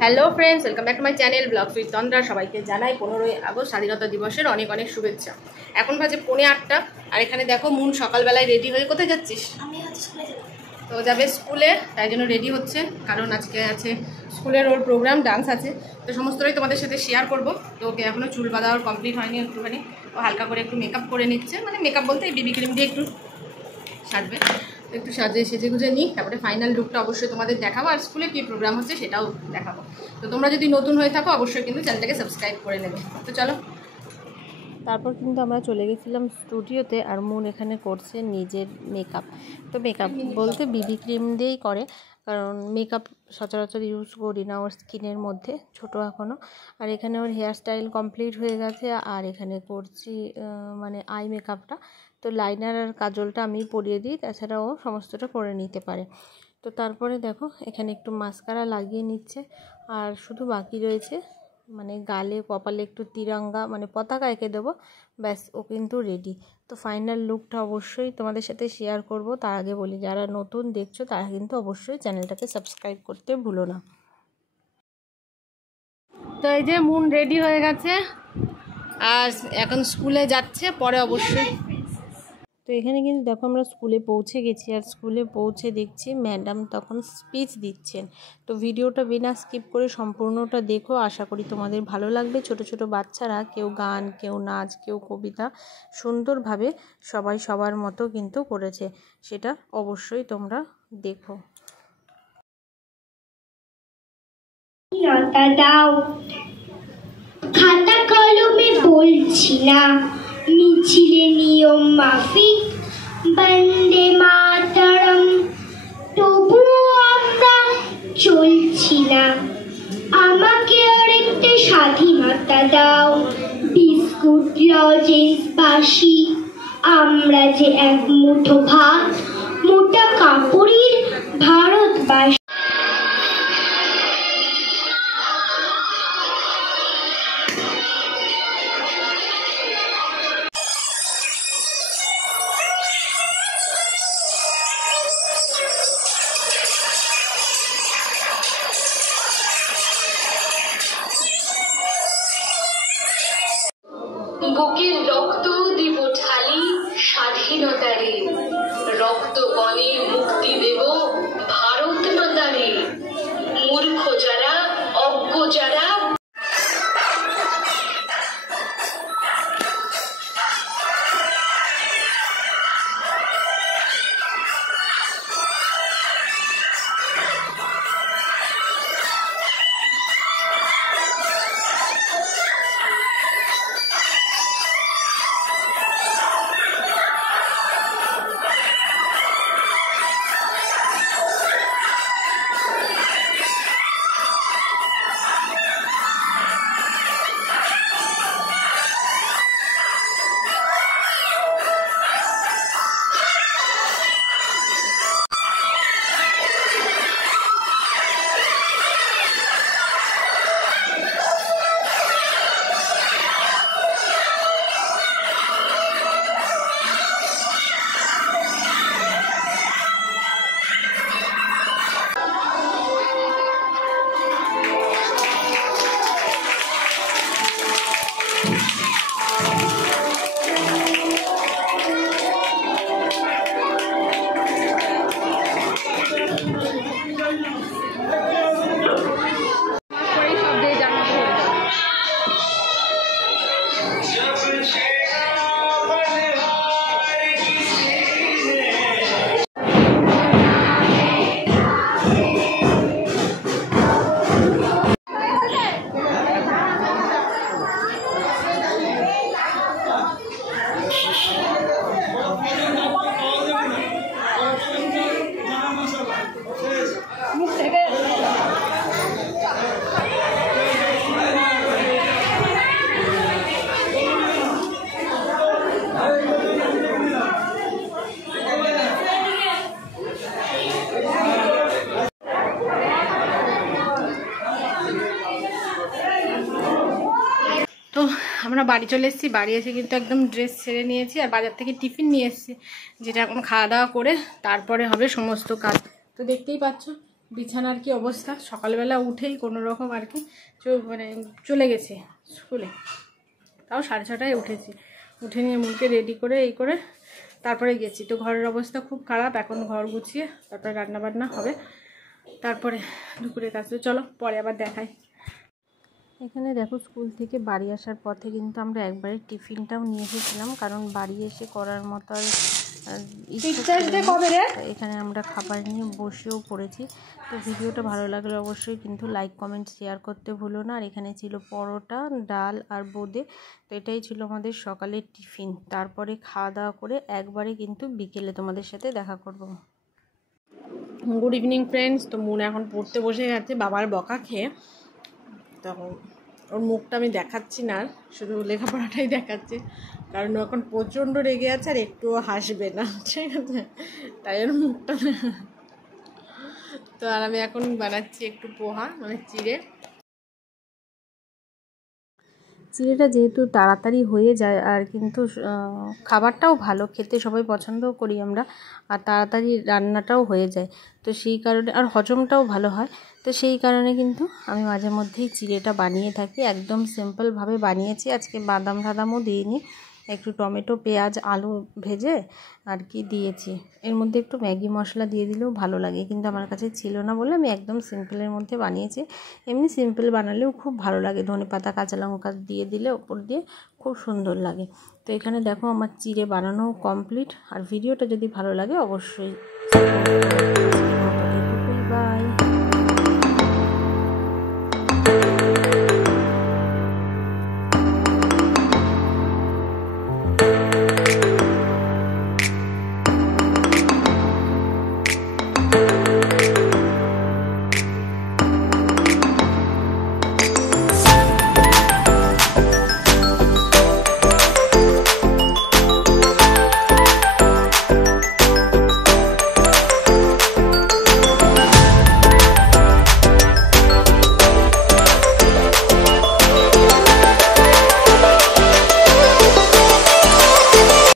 Hello friends, welcome back to my channel vlogs with Tandra. সবাইকে জানাই 15ই August স্বাধীনতা দিবসের অনেক অনেক শুভেচ্ছা। এখন বাজে 8:45 আর এখানে দেখো মুন সকালবেলায় রেডি হয়ে কোথায় যাচ্ছিস? তো যাবে স্কুলে, তাই জন্য রেডি হচ্ছে, কারণ আজকে আছে স্কুলের ওর প্রোগ্রাম, ডান্স আছে। তো সমস্তটাই তোমাদের সাথে শেয়ার করবো। তো ওকে এখনও চুল বাঁধাও কমপ্লিট হয়নি, একটুখানি ও হালকা করে একটু মেকআপ করে নিচ্ছে, মানে মেকআপ বলতে এই বিবি ক্রিম দিয়ে একটু সাজবে। একটু সেজে গুজে নিই, তারপরে ফাইনাল লুকটা অবশ্যই তোমাদের দেখাবো, আর স্কুলে কী প্রোগ্রাম হচ্ছে সেটাও দেখাবো। তো তোমরা যদি নতুন হয়ে থাকো অবশ্যই কিন্তু চ্যানেলটাকে সাবস্ক্রাইব করে নেবে। তো চলো। তারপর কিন্তু আমরা চলে গেছিলাম স্টুডিওতে, আর মুন এখানে করছে নিজের মেকআপ। তো মেকআপ বলতে বিবি ক্রিম দিয়েই করে, কারণ মেকআপ সচরাচর ইউজ করি না ওর স্কিনের মধ্যে, ছোটো এখনও। আর এখানে ওর হেয়ার স্টাইল কমপ্লিট হয়ে গেছে, আর এখানে করছি মানে আই মেকআপটা। তো লাইনার আর কাজলটা আমি পরিয়ে দিই, তাছাড়া ও সমস্তটা করে নিতে পারে। তো তারপরে দেখো এখানে একটু মাস্কারা লাগিয়ে নিচ্ছে, আর শুধু বাকি রয়েছে মানে গালে কপালে একটু তিরঙ্গা মানে পতাকা এঁকে দেবো, ব্যাস ও কিন্তু রেডি। তো ফাইনাল লুকটা অবশ্যই তোমাদের সাথে শেয়ার করব। তার আগে বলি, যারা নতুন দেখছো তারা কিন্তু অবশ্যই চ্যানেলটাকে সাবস্ক্রাইব করতে ভুলো না। তো এই যে মুন রেডি হয়ে গেছে আর এখন স্কুলে যাচ্ছে, পরে অবশ্যই। তো এখানে কিন্তু দেখো আমরা স্কুলে পৌঁছে গেছি, আর স্কুলে পৌঁছে দেখছি ম্যাডাম তখন স্পিচ দিচ্ছেন। তো ভিডিওটা বিনা স্কিপ করে সম্পূর্ণটা দেখো, আশা করি তোমাদের ভালো লাগবে। ছোট ছোট বাচ্চারা কেউ গান, কেউ নাচ, কেউ কবিতা সুন্দরভাবে সবাই সবার মতো কিন্তু করেছে, সেটা অবশ্যই তোমরা দেখো। দাও খাতা কলমে বলছি না, মিছিলে নিয়ম মাফিক বন্দে মাতরম, তবুও আমরা চলছি না। আমাকে আরেকটা স্বাধীনতা দাও, বিস্কুট লজেন্স বাসি, আমরা যে এক মুঠো ভাত, মোটা কাপড়ের ভারতবাসী। বুকের রক্ত দিব ঢালি স্বাধীনতারে, রক্ত বনে মুক্তি দেব ভারত মাতা আমরা বাড়ি চলে এসেছি, বাড়ি এসে কিন্তু একদম ড্রেস ছেড়ে নিয়েছি আর বাজার থেকে টিফিন নিয়ে এসেছি, যেটা এখন খাওয়া দাওয়া করে তারপরে হবে সমস্ত কাজ। তো দেখতেই পাচ্ছ বিছানার কি অবস্থা, সকালবেলা উঠেই কোনো রকম আর কি মানে চলে গেছি স্কুলে, তাও 6:30টায় উঠেছি, উঠে নিয়ে মুখকে রেডি করে এই করে তারপরে গেছি। তো ঘরের অবস্থা খুব খারাপ, এখন ঘর গুছিয়ে তারপরে রান্নাবান্না হবে, তারপরে দুপুরে কাজ। চলো পরে আবার দেখাই। এখানে দেখো স্কুল থেকে বাড়ি আসার পথে কিন্তু আমরা একবারে টিফিনটাও নিয়ে এসেছিলাম, কারণ বাড়ি এসে করার মতো আর এখানে আমরা খাবার নিয়ে বসেও পড়েছি। তো ভিডিওটা ভালো লাগলে অবশ্যই কিন্তু লাইক কমেন্ট শেয়ার করতে ভুলো না। আর এখানে ছিল পরোটা, ডাল আর বোঁদে। তো এটাই ছিল আমাদের সকালের টিফিন। তারপরে খাওয়া দাওয়া করে একবারে কিন্তু বিকেলে তোমাদের সাথে দেখা করব। Good evening friends. তো মুন এখন পড়তে বসে গেছে বাবার বকা খেয়ে, তো ওর মুখটা আমি দেখাচ্ছি না, শুধু লেখাপড়াটাই দেখাচ্ছি, কারণ ও এখন প্রচণ্ড রেগে আছে আর একটুও হাসবে না, ঠিক আছে, তাই ওর মুখটা। তো আর আমি এখন বানাচ্ছি একটু পোহা, মানে চিড়েটা যেহেতু তাড়াতাড়ি হয়ে যায় আর কিন্তু খাবারটাও ভালো খেতে, সবাই পছন্দও করি আমরা, আর তাড়াতাড়ি রান্নাটাও হয়ে যায়, তো সেই কারণে আর হজমটাও ভালো হয়। তো সেই কারণে কিন্তু আমি মাঝে মধ্যেই চিড়েটা বানিয়ে থাকি। একদম সিম্পলভাবে বানিয়েছি, আজকে বাদাম টাদামও দিইনি, একটু টমেটো পেঁয়াজ আলু ভেজে আর কি দিয়েছি। এর মধ্যে একটু ম্যাগি মশলা দিয়ে দিলেও ভালো লাগে, কিন্তু আমার কাছে ছিল না বলে আমি একদম সিম্পলের মধ্যে বানিয়েছি। এমনি সিম্পল বানালেও খুব ভালো লাগে, ধনেপাতা কাঁচা লঙ্কা দিয়ে দিলে ওপর দিয়ে খুব সুন্দর লাগে। তো এখানে দেখো আমার চিড়ে বানানো কমপ্লিট। আর ভিডিওটা যদি ভালো লাগে অবশ্যই